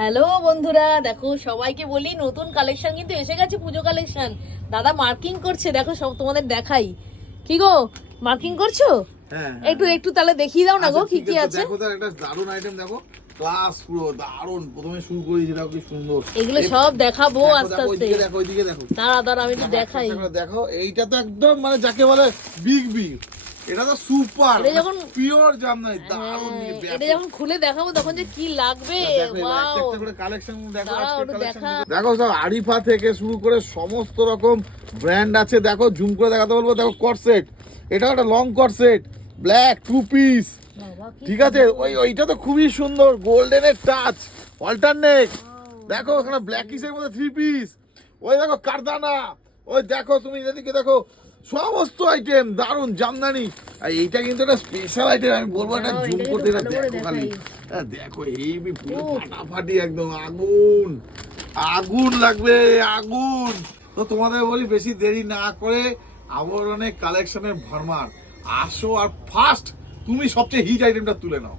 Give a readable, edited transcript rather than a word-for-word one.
Hello বন্ধুরা, দেখো সবাইকে বলি নতুন কালেকশন কিন্তু এসে গেছে, পুজো কালেকশন। দাদা মার্কিং করছে, দেখো সব তোমাদের দেখাই। কি গো মার্কিং করছো? হ্যাঁ একটু একটু তাহলে দেখিয়ে দাও না গো, কি কি আছে। দেখো, একটা দারুন আইটেম দেখো, ক্লাস পুরো দারুন। প্রথমে শুরু করি, যেটা কি সুন্দর, এগুলো সব দেখাবো আস্তে আস্তে। দেখো ওইদিকে দেখো, দাঁড়া আমি একটু দেখাই। দেখো এইটা তো একদম মানে যাকে বলে বিগ বিগ, এটা তো সুপার, এটা যখন পিওর জামদানি, দারুন। এটা যখন খুলে দেখাবো তখন যে কি লাগবে। ওয়াও, কালেকশন দেখো, দাঁড়াও, আজকে ওটা কালেকশন দেখা। দেখো, সব আরিফা থেকে শুরু করে সমস্ত রকম ব্র্যান্ড আছে। দেখো জুম করে দেখাতে বলবো, দেখো কটসেট, এটা একটা লং কটসেট, ব্ল্যাক 2 পিস, ঠিক আছে। ওইটা তো খুবই সুন্দর, গোল্ডেনের টাচ, অল্টারনেট। দেখো এখানে ব্ল্যাক কিসের মধ্যে 3 পিস, ওই দেখো কারদানা, ওই দেখো তুমি এদিকে দেখো, সমস্ত আইটেম দারুন জামদানি। আর এইটা কিন্তু একটা স্পেশাল আইটেম, আমি বলবো এটা জুম করতে, এটা দেখো খালি, দেখো এই পুরো ফাটাফাটি একদম আগুন আগুন লাগবে, আগুন। তো তোমাদের বলি বেশি দেরি না করে আবরণের কালেকশনের ভরমার আসো, আর ফার্স্ট তুমি সবচেয়ে হিট আইটেমটা তুলে নাও।